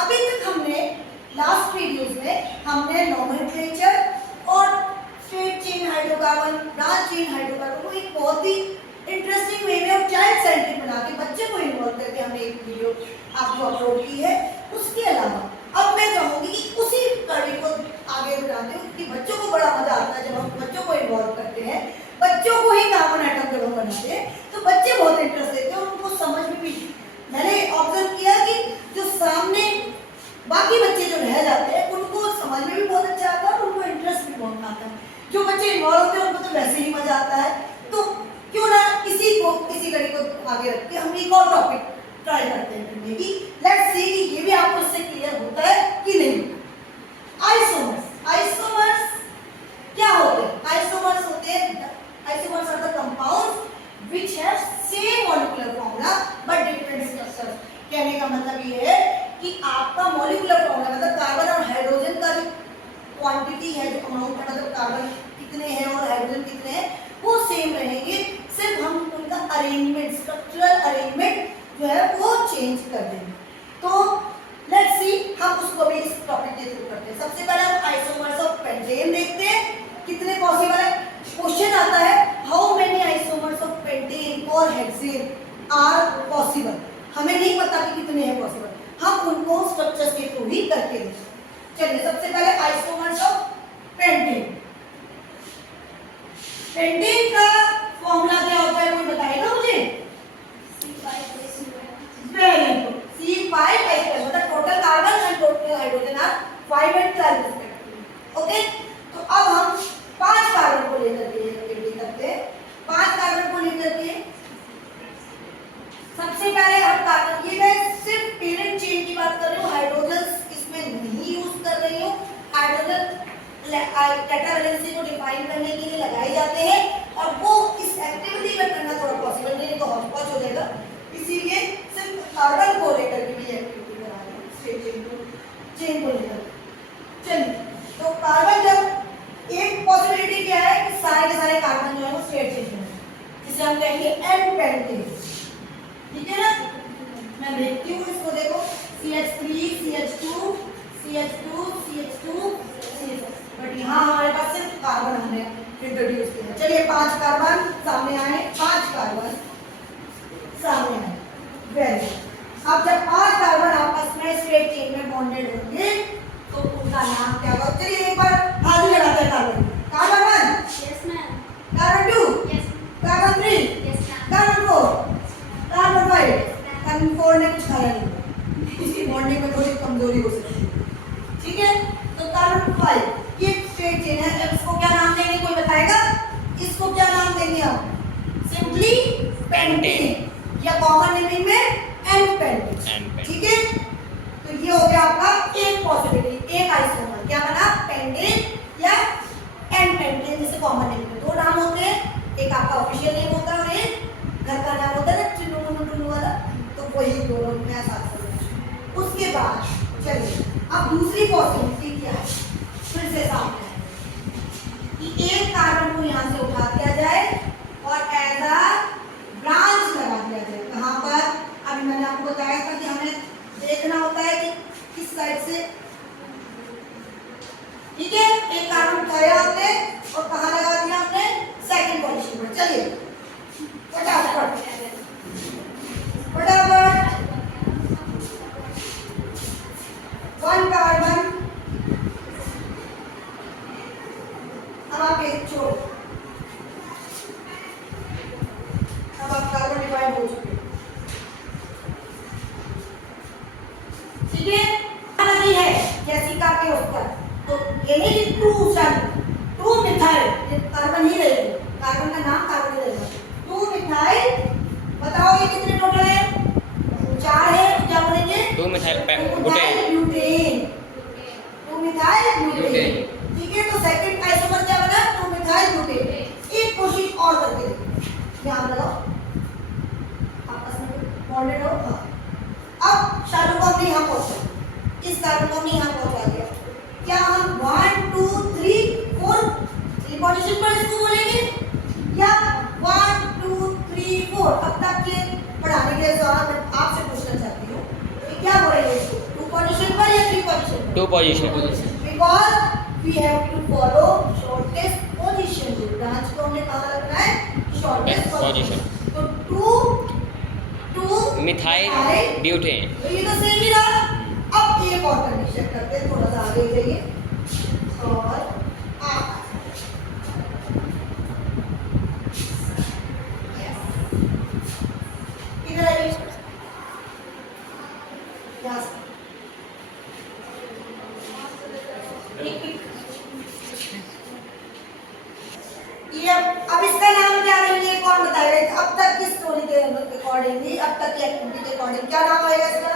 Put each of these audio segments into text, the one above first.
अभी तक हमने लास्ट वीडियोस में हमने नोमेनक्लेचर और straight chain hydrocarbon, branch chain hydrocarbon को एक बहुत ही इंटरेस्टिंग वे में और चाइल्ड सेंट्रिक बना के बच्चे को इन्वॉल्व करके हमने एक वीडियो आपको अपलोड की है। उसके अलावा अब मैं चाहूंगी कि उसी कड़ी को आगे बढ़ाते हुए, कि बच्चों को बड़ा मजा आता है जब हम बच्चों को इन्वॉल्व करते हैं, बच्चों को ही कार्बन एटम ग्रुप बनाते हैं, तो बच्चे बहुत इंटरेस्ट लेते हैं और उनको समझ में भी। मैंने ऑब्जर्व किया कि जो सामने बाकी बच्चे जो रह जाते हैं उनको समझ में भी बहुत अच्छा आता है और उनको इंटरेस्ट भी बहुत आता है। जो बच्चे इन्वॉल्व होते हैं उनको तो वैसे ही मजा आता है। तो क्यों ना इसी कड़ी को आगे रख के हम एक और टॉपिक ट्राई करते हैं कि लेट्स सी कि ये भी आपको इससे क्लियर होता है कि नहीं। आइसोमर्स क्या होते हैं? Isomers are the compounds which have same molecular formula but different structures. कहने का मतलब ये है कि आपका मॉलिक्यूलर फॉर्मूला मतलब कार्बन और हाइड्रोजन का जो क्वांटिटी है, जो अमाउंट है, मतलब कार्बन कितने हैं और हाइड्रोजन कितने हैं, वो सेम रहेंगे। सिर्फ हम उनका अरेंजमेंट, स्ट्रक्चरल अरेंजमेंट जो है वो चेंज कर देंगे। तो लेट्स सी, हम उसको भी इस टॉपिक के थ्रू करते हैं। सबसे पहले हम आइसोमर्स ऑफ पेंटेन देखते हैं, कितने पॉसिबल है। क्वेश्चन आता है how many isomers of pentane और हेक्सेन आर पॉसिबल। हमें नहीं पता कि कितने हैं पॉसिबल, हम उनको स्ट्रक्चर्स के थ्रू ही करके देखें। चलिए सबसे पहले आइसोमर्स ऑफ पेंटेन। पेंटेन का फॉर्मूला क्या होता है, कोई बताएगा मुझे? वेरी गुड, C5H12, मतलब total carbon and total hydrogen are 5 and 12 respectively. Okay, तो अब हम 5 कार्बन को लेकर के करते हैं। 5 कार्बन को लेकर के सबसे पहले हम कार्बन, ये मैं सिर्फ पेरेंट चेन की बात कर रही हूँ, हाइड्रोजन इसमें नहीं यूज कर रही हूँ। हाइड्रोजन टेट्रावैलेंसी को डिफाइन करने के लिए लगाए जाते हैं और वो इस एक्टिविटी में करना थोड़ा पॉसिबल नहीं, तो हॉचपॉच हो जाएगा, इसीलिए सिर्फ कार्बन को लेकर के भी एक्टिविटी करा रहे हैं, स्ट्रेट चेन को लेकर। चलिए, तो कार्बन जब एक पॉसिबिलिटी क्या है कि सारे के सारे कार्बन जो है वो स्ट्रेट चेन में, जिसे हम कहेंगे एन पेंटेन। ठीक है ना, मैं देखती हूँ इसको, देखो CH3 CH2 CH2 CH2 CH, but यहाँ हमारे पास सिर्फ कार्बन हमने इंट्रोड्यूस किया। चलिए 5 कार्बन सामने आए, 5 कार्बन सामने आए, वेरी। अब जब 5 कार्बन आपस में स्ट्रेट चेन में बॉन्डेड होंगे तो उनका नाम क्या होगा? चलिए एक बार हाथ ही लगाते हैं। Carbon 1, yes ma'am, carbon 2, yes carbon 3, yes ma'am, carbon 4, carbon 5। Carbon 4 ने कुछ खाया नहीं, इसकी बॉन्डिंग में थोड़ी कमजोरी हो सकती है। ठीक है, तो कार्बन 5 ये स्ट्रेट चेन है। अब इसको क्या नाम देंगे, कोई बताएगा? इसको क्या नाम देंगे हम? सिंपली पेंटेन या कॉमन नेमिंग में एन पेंटेन। ठीक है, तो ये हो गया आपका एक पॉसिबिलिटी, एक आइसोमर क्या बना, पेंटेन या एन पेंटेन, जिसे कॉमन नेमिंग में 2 नाम होते हैं। एक आपका ऑफिशियल नेम होता है और एक घर का नाम होता है ना, चिन्नू वाला, तो वही दोनों में साथ होता है। उसके बाद चलिए अब दूसरी पॉसिबिलिटी क्या है, फिर से सामने है कि एक कार्बन को यहाँ से उठा दिया जाए और एज अ ब्रांच लगा दिया जाए। कहाँ पर? अभी मैंने आपको बताया था कि हमें देखना होता है कि किस साइड से। ठीक है, एक कार्बन उठाया आपने और कहाँ लगा दिया आपने? सेकंड पोजीशन पर। चलिए फटाफट 1 कार्बन। अब आप एक छोड़, अब आप कार्बन डिवाइड हो चुके। ठीक है, नहीं है जैसिका के ऊपर, तो ये नहीं 2 मिथाइल, ये कार्बन ही रहेगा, कार्बन का नाम कार्बन ही रहेगा। 2 मिथाइल, बताओ ये कितने टोटल है? 4 है, क्या बोलेंगे? 2 मिथाइल ब्यूटेन। 2 methyl butane. ठीक है, तो सेकंड आइसोमर क्या बना? 2 मिथाइल ब्यूटेन। एक कोशिश और करके देखो, ध्यान लगाओ, आपस में बॉन्डेड हो। हाँ, अब शालू को हमने यहाँ पहुंचा, इस कार्बन को हमने यहाँ पहुंचा दिया। क्या हम 1 2 3 4 पोजीशन पर इसको बोलेंगे या 1 2 3 4? अब तक के पढ़ाने के दौरान मैं आपसे पूछना चाहती हूँ कि क्या बोलेंगे इसको? 2 position two position because we have to follow shortest position. Branch को हमने कहाँ रखना है? Shortest position. तो टू मिथाइल ब्यूटेन। तो ये तो सेम ही रहा। अब एक और कंडीशन करते हैं, थोड़ा सा आगे जाइए और इधर आइए, यहाँ से। ये अब इसका नाम क्या रहेंगे, कौन बताएगा? अब तक की स्टोरी के अकॉर्डिंगली, अब तक की एक्टिविटी के अकॉर्डिंग क्या नाम आएगा इसका?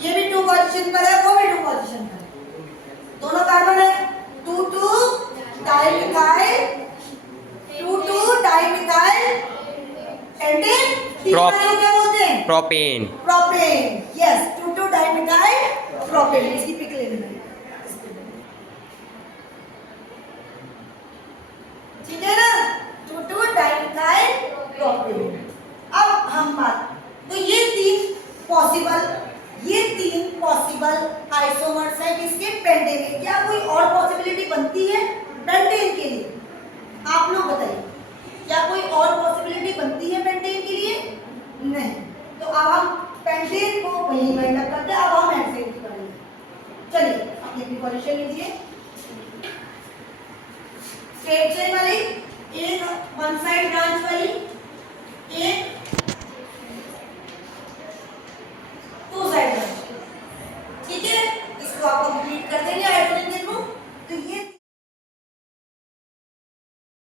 ये भी 2 पोजीशन पर है, वो भी 2 पोजीशन पर है, दोनों कार्बन है। 2,2 डाइमिथाइल 2,2 डाइमिथाइल पेंटेन। तीसरा नाम क्या बोलते हैं? Propane. Propane. Yes, 2,2 dimethyl propane. इसकी पिक ले लेना, ठीक है ना? 2,2 डाइमिथाइल प्रोपेन। अब हम बात, तो ये तीन पॉसिबल आइसोमर्स हैं किसके? पेंटेन के। क्या कोई और पॉसिबिलिटी बनती है पेंटेन के लिए? आप लोग बताइए, क्या कोई और पॉसिबिलिटी बनती है पेंटेन के लिए? नहीं। तो अब हम पेंटेन को वहीं बाइंड अप करते हैं। अब हम हेक्सेन की करेंगे। चलिए अपनी प्रिपरेशन लीजिए। स्ट्रेट चेन वाली एक, वन साइड ब्रांच वाली एक,